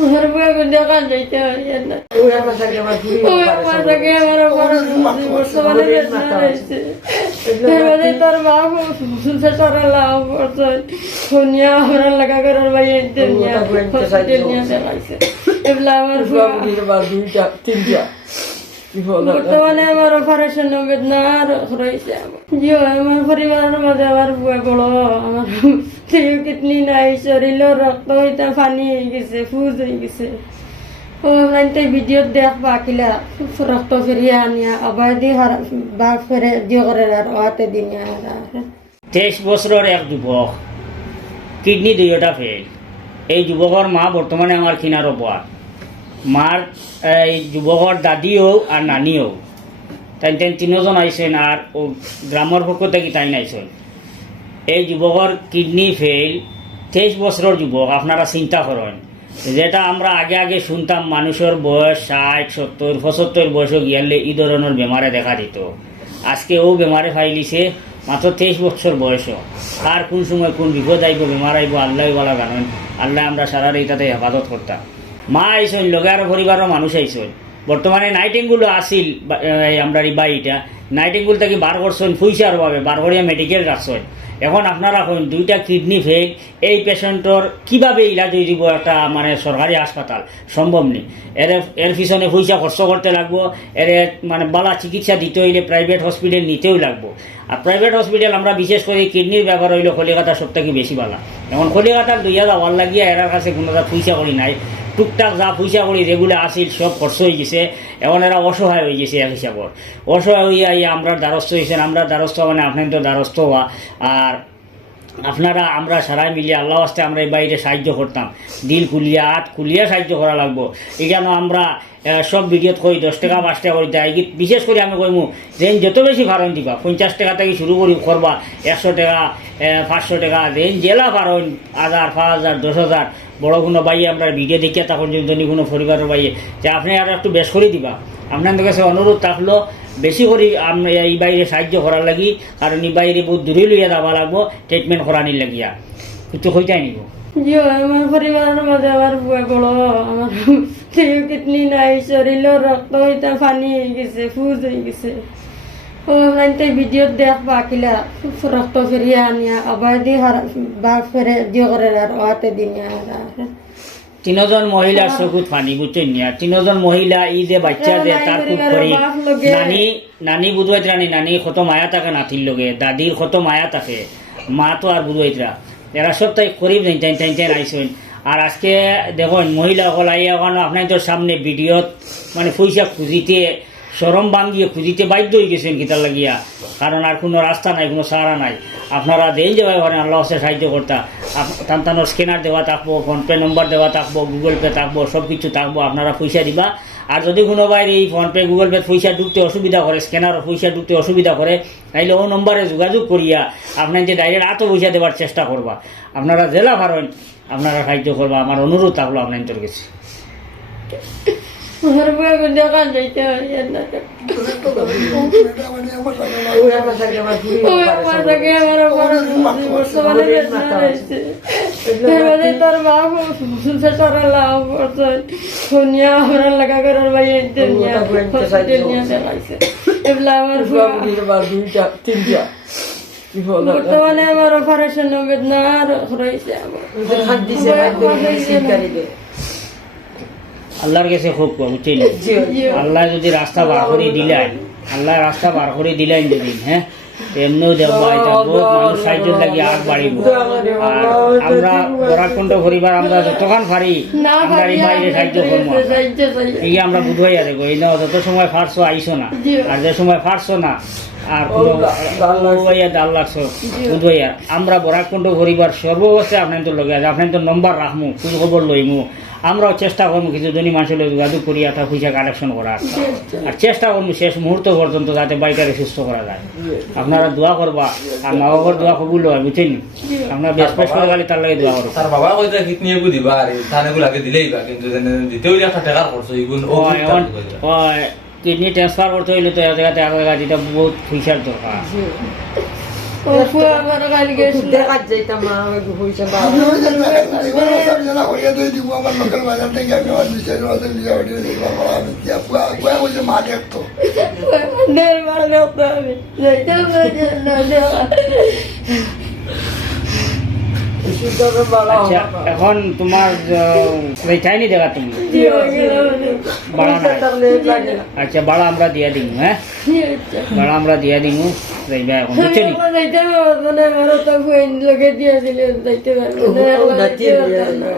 আমার বউয়ে গুন্ডে কান যাইতে হয় না ওই আমার সাথে আমার ওই আমার থেকে আমার বড় বর্তমানে বেদনা রয়েছে এবারে তোর বাপ তোরা লাভ করছে শুনিয়া আমরা লাগা করার ভাই দুনিয়া হসপিটাল নিয়ে চালাইছে এগুলা আমার দুইটা তিনটা বর্তমানে আমার অপারেশন বেদনা রয়েছে জিও আমার পরিবারের মাঝে আমার বুয়া বড় আমার কিডনি নাই শরীরের রক্ত হইতে পানি হয়ে গেছে ফুজ হয়ে গেছে। অনলাইনতে ভিডিও দেখ বাকিলা রক্ত ফিরিয়ে আনিয়া আবার দি বা ফেরে দিয়ে করে আর ওয়াতে দিনিয়া তেইশ বছরের এক যুবক। কিডনি দুইটা ফেল এই যুবকৰ মা বৰ্তমানে আমাৰ কিনাৰ ওপৰত মাৰ, এই যুৱকৰ দাদিও আর নানিও। তাই তেন তিনজন আইসেন আর ও গ্রামের পক্ষ থেকে তাই আইসেন এই যুবকৰ কিডনি ফেল তেইশ বছরের যুবক আপনারা চিন্তা করেন যেটা আমরা আগে আগে শুনতাম মানুষের বয়স ষাট সত্তর পঁচাত্তর বয়সে গিয়ালে এই ধরনের বেমারে দেখা দিত। আজকে ও বেমারে ফাইলিছে মাত্র তেইশ বছর বয়স আর কোন সময় কোন বিপদ আইব বেমার আইব আল্লাহ বলা জানেন। আল্লাহ আমরা সারা এইটাতে হেফাজত করতাম মা আইসন লগে আর পরিবারের মানুষ আইসন বর্তমানে নাইটিংগুলো আসিল আমরা এই বাড়িটা, নাইটিংগুল থেকে বার করছেন পয়সার অভাবে বার করিয়া মেডিকেল রাখছেন এখন আপনারা কইন দুইটা কিডনি ফেক, এই পেশেন্টর কীভাবে ইলাজ হয়ে দিব একটা মানে সরকারি হাসপাতাল? সম্ভব নেই। এর এর পিছনে পয়সা খরচ করতে লাগবো, এর মানে বালা চিকিৎসা দিতে হইলে প্রাইভেট হসপিটাল নিতেও লাগবো। আর প্রাইভেট হসপিটাল আমরা বিশেষ করে কিডনির ব্যাপার হইলে কলিকাতা সব থেকে বেশি বালা। এখন কলিকাতার দুইয়া যাওয়ার লাগিয়া এরার কাছে কোনো পয়সা করি নাই। টুকটাক যা পয়সা করি যেগুলো আসিল, সব খরচ হয়ে গেছে। এখন এরা অসহায় হয়ে গেছে এক হিসাবর অসহায় হইয়া ইয়া আমরা দ্বারস্থ হয়েছেন, আমরা দ্বারস্থ মানে আপনার তো দ্বারস্থ হওয়া। আর আপনারা, আমরা সারাই মিলিয়ে আল্লাহ আসতে আমরা এই বাইরে সাহায্য করতাম। দিল খুলিয়া, হাত খুলিয়া সাহায্য করা লাগবো। এখানে আমরা সব ভিডিওত কই দশ টাকা, পাঁচ টাকা করে দেয়। বিশেষ করে আমি কইমু যেন যত বেশি ভারণ দিবা, পঞ্চাশ টাকা থেকে শুরু করি করবা, একশো টাকা পাঁচশো টাকা যেন জেলা ভারণ হাজার, পাঁচ হাজার, দশ হাজার বড় কোনো বাইয়ে আমরা ভিডিও দেখিয়া তখন যদি কোনো পরিবারের বাইয়ে যে আপনি আর একটু বেশ করে দিবা। আপনাদের কাছে অনুরোধ থাকল, বেশি করে আমরা এই বাইরে সাহায্য করার লাগি, কারণ এই বাইরে বহুত দূরে লইয়া যাবা লাগবো ট্রিটমেন্ট করানির লাগিয়া। কিছু হইতাই নিব। আমার পরিবারের মাঝে আমার বুয়া বড়, আমার কিডনি নাই শরীরের রক্ত হইতে পানি হয়ে গেছে, ফুজ হয়ে গেছে। অনলাইনতে ভিডিও দেখ বাকিলা রক্ত ফিরিয়ে আনিয়া আবার দি বা ফেরে দিয়ে করে আর ওয়াতে দিনিয়া তিনজন মহিলার চকুত পানি বুঝছেন নিয়া। তিনজন মহিলা ই যে বাচ্চা যে তার খুব করি নানি নানি বুধবাইত রানী নানি কত মায়া থাকে নাতির লগে। দাদির কত মায়া থাকে মা তো আর বুধবাইতরা এরা সব তাই করিব নেই টাইম টাইম টাইম আইসেন আর আজকে দেখুন মহিলা সকল আইয়া আপনার সামনে ভিডিওত মানে পয়সা খুঁজিতে সরম বাঙ্গিয়ে খুঁজিতে বাধ্য হয়ে গেছেন কিতার লাগিয়া। কারণ আর কোনো রাস্তা নাই, কোনো সাহারা নাই। আপনারা দেন যে ভাই, আল্লাহ হচ্ছে সাহায্য করতা। তান্তানোর স্ক্যানার দেওয়া থাকব, ফোনপে নম্বর দেওয়া থাকব, গুগল পে থাকব সব কিছু থাকব, আপনারা পয়সা দিবা। আর যদি কোনো বাইরে এই ফোনপে, গুগল পে পয়সা ঢুকতে অসুবিধা করে, স্ক্যানার পয়সা ঢুকতে অসুবিধা করে, তাইলে ও নম্বরে যোগাযোগ করিয়া আপনার যে ডাইরেক্ট আতো পয়সা দেওয়ার চেষ্টা করবা। আপনারা জেলা পারেন আপনারা সাহায্য করবা। আমার অনুরোধ থাকল আপনার কাছে। যাইতে তোর তোরা লাভ আমরা লাগা করার ভাই এগুলা আমার দুইটা তিনটা বর্তমানে আমার অপারেশন বেদনা রয়েছে আমার হাত দিছে হাত দিয়ে সিনকারিতে আল্লাহর কাছে খুব বুঝছেন আল্লাহ যদি রাস্তা বার করে দিলেন আল্লাহ রাস্তা বার করে দিলেন যদি হ্যাঁ? এমনিও বহুত মানুষ সাহায্য লাগি আগ বাড়িব। আর আমরা বরাকণ্ঠ পরিবার আমরা যতক্ষণ পারি আমরা এই বাইরে সাহায্য করব এই আমরা বুধবাই আর এই না যত সময় ফারছো আইসো না। আর যে সময় ফারছো না আর। বুধবাইয়া বুধবাইয়া। আমরা বরাকণ্ঠ পরিবার সর্ববস্থায় আপনার তো লগে আছে আপনার তো নম্বর রাখমু খোঁজ খবর লইমু। আমরাও চেষ্টা করব কিছু জনী মানুষের লগে যোগাযোগ করি একটা পয়সা কালেকশন করার। আর চেষ্টা করব শেষ মুহূর্ত পর্যন্ত যাতে বাইটাকে সুস্থ করা যায়। আপনারা দোয়া করবা আর মা বাবার দোয়া কবুল হয় বুঝছেন আপনারা বেশ বেশ করে খালি তার লাগে দোয়া করব তার বাবা কইতা কিতনি এগু দিবা আর থানেগুলো আগে দিলেই বা কিন্তু দিতেও একটা টাকার খরচ এগুন ও কিডনি ট্রান্সফার করতে হইলে তো এক জায়গাতে এক জায়গায় যেটা বহুত পয়সার দরকার। গেছিল। দেখাত যাইতাম না আমি পয়সা পাবো দেড় বার দেখতে হবে যাইতে হবে না দেখা সুতরাং বলা আচ্ছা এখন তোমার চাইনি দেখা তুমি? বাড়া আচ্ছা বাড়া আমরা দিয়া দিন হ্যাঁ? বাড়া আমরা দিয়া দিন যাইবা এখন বুঝছ নি? যাইতে আমার তো দিয়ে দিলে।